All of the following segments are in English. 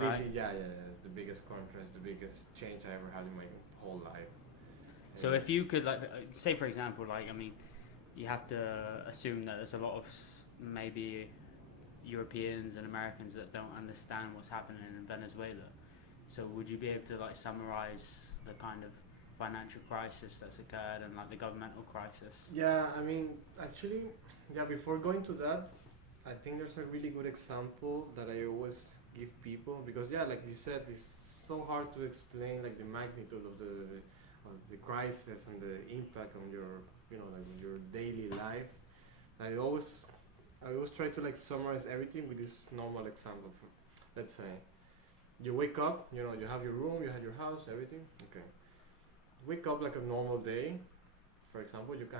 right? Yeah. It's the biggest contrast, the biggest change I ever had in my whole life. So if you could, like, say for example, like, I mean, you have to assume that there's a lot of maybe Europeans and Americans that don't understand what's happening in Venezuela. So would you be able to like summarize the kind of financial crisis that's occurred and like the governmental crisis? Yeah, I mean, actually, yeah, before going to that, I think there's a really good example that I always give people because, yeah, like you said, it's so hard to explain like the magnitude of the crisis and the impact on your, like your daily life. I always try to like summarize everything with this normal example. Let's say you wake up, you have your room, you have your house, everything. Okay, wake up like a normal day. For example, it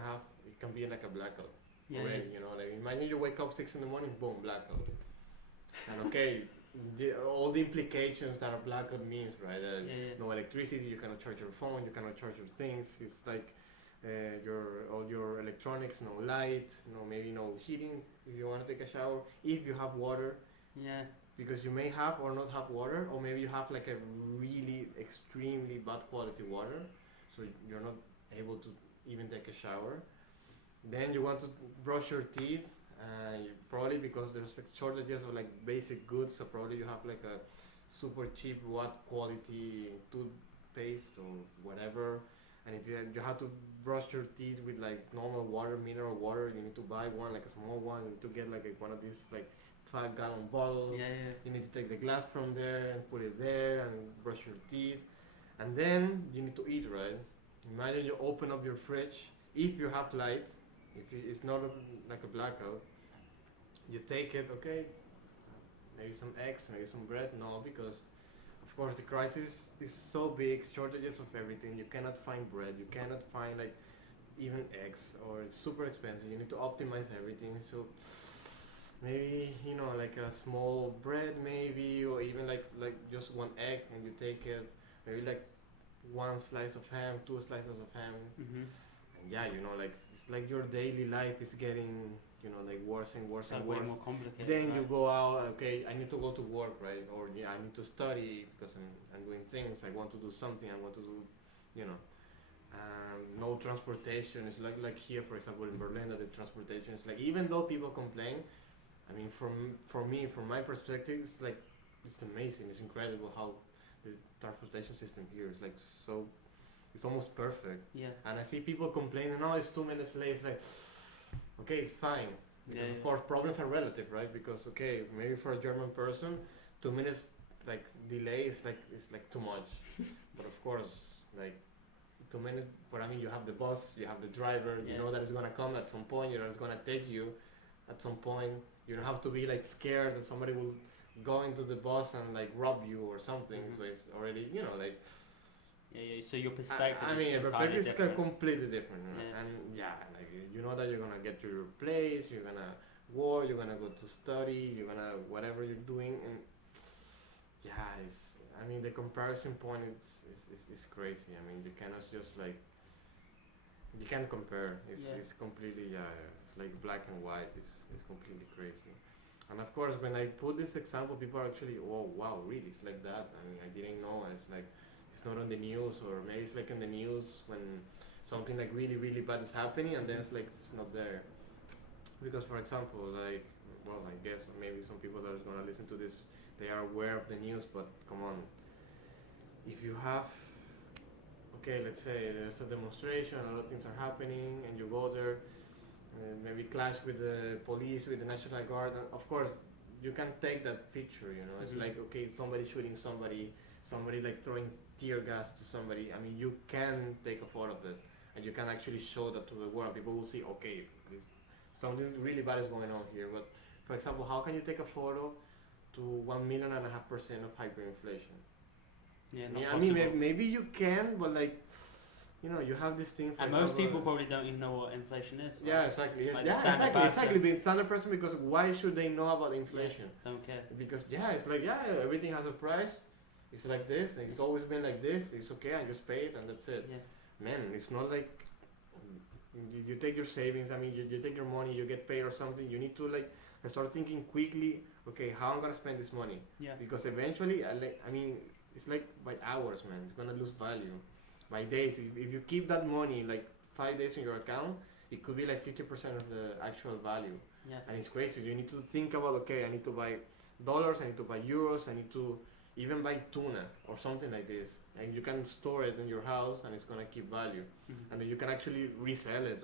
can be like a blackout Yeah, already. Like imagine you wake up 6 in the morning, boom, blackout. And okay, all the implications that a blackout means, right? No electricity, you cannot charge your phone, you cannot charge your things. It's like all your electronics, no light, maybe no heating if you want to take a shower. If you have water, yeah, because you may have or not have water, or maybe you have like a really extremely bad quality water, so you're not able to even take a shower. Then you want to brush your teeth, probably because there's like shortages of like basic goods, so probably you have like a super cheap what quality toothpaste or whatever. And if you have to brush your teeth with like normal water, mineral water, you need to buy one like a small one. You need to get like one of these like 5 gallon bottles. yeah. You need to take the glass from there and put it there and brush your teeth. And then you need to eat, right? Imagine you open up your fridge, if you have light, it's not like a blackout, you take it, okay, maybe some eggs, maybe some bread. No, because of course the crisis is so big, shortages of everything. You cannot find bread, you cannot find like even eggs, or it's super expensive. You need to optimize everything. So maybe like a small bread, maybe, or even like just one egg, and you take it. Maybe like one slice of ham, two slices of ham. Mm-hmm. And yeah, like it's like your daily life is getting like worse and worse and Way worse. more complicated. Then right? you go out, okay, I need to go to work, right? Or yeah, I need to study because I'm doing things. I want to do something. I want to do, no transportation. It's like here, for example, in Berlin, that the transportation is like, even though people complain, I mean, from my perspective, it's like it's amazing. It's incredible how the transportation system here is like so. It's almost perfect. Yeah. And I see people complaining, "Oh, it's 2 minutes late." It's like, okay, it's fine. Because of course, problems are relative, right? Because okay, maybe for a German person, 2 minutes like delay is like too much. But of course, like 2 minutes. But I mean, you have the bus, you have the driver. You know that it's gonna come at some point. You know it's gonna take you at some point. You don't have to be like scared that somebody will go into the bus and like rob you or something. Mm-hmm. So it's already like. Yeah. So your perspective. I mean, your perspective is different. completely different, and like you know that you're gonna get to your place, you're gonna work, you're gonna go to study, you're gonna whatever you're doing, and I mean the comparison point is crazy. I mean you cannot just like you can't compare. It's completely it's like black and white. It's completely crazy. And of course, when I put this example, people are actually, oh wow, really? It's like that. I mean, I didn't know. It's like it's not on the news, or maybe it's like in the news when something like really really bad is happening, and then it's like it's not there. Because for example, like, well, I guess maybe some people that are gonna listen to this, they are aware of the news, but come on, if you have, okay, let's say there's a demonstration, a lot of things are happening, and you go there, and maybe clash with the police, with the National Guard, and of course, you can take that picture, it's like, okay, somebody shooting somebody like throwing tear gas to somebody. I mean, you can take a photo of it, and you can actually show that to the world. People will see, okay, something really bad is going on here. But for example, how can you take a photo to 1.5% of hyperinflation? Yeah, I mean, maybe you can, but like, you have this thing. For and example, most people probably don't even know what inflation is. Yeah, exactly. Like exactly. But standard person, because why should they know about inflation? Don't care. Because it's like everything has a price. It's like this. It's always been like this. It's okay. I just pay it and that's it. Yeah. Man, it's not like You take your savings. I mean, you take your money. You get paid or something. You need to like start thinking quickly. Okay, how I'm gonna spend this money? Yeah. Because eventually, I mean, it's like by hours, man. It's gonna lose value. By days. If you keep that money like 5 days in your account, it could be like 50% of the actual value. Yeah. And it's crazy. You need to think about, okay, I need to buy dollars, I need to buy euros, I need to even buy tuna or something like this. And you can store it in your house and it's gonna keep value. Mhm. And then you can actually resell it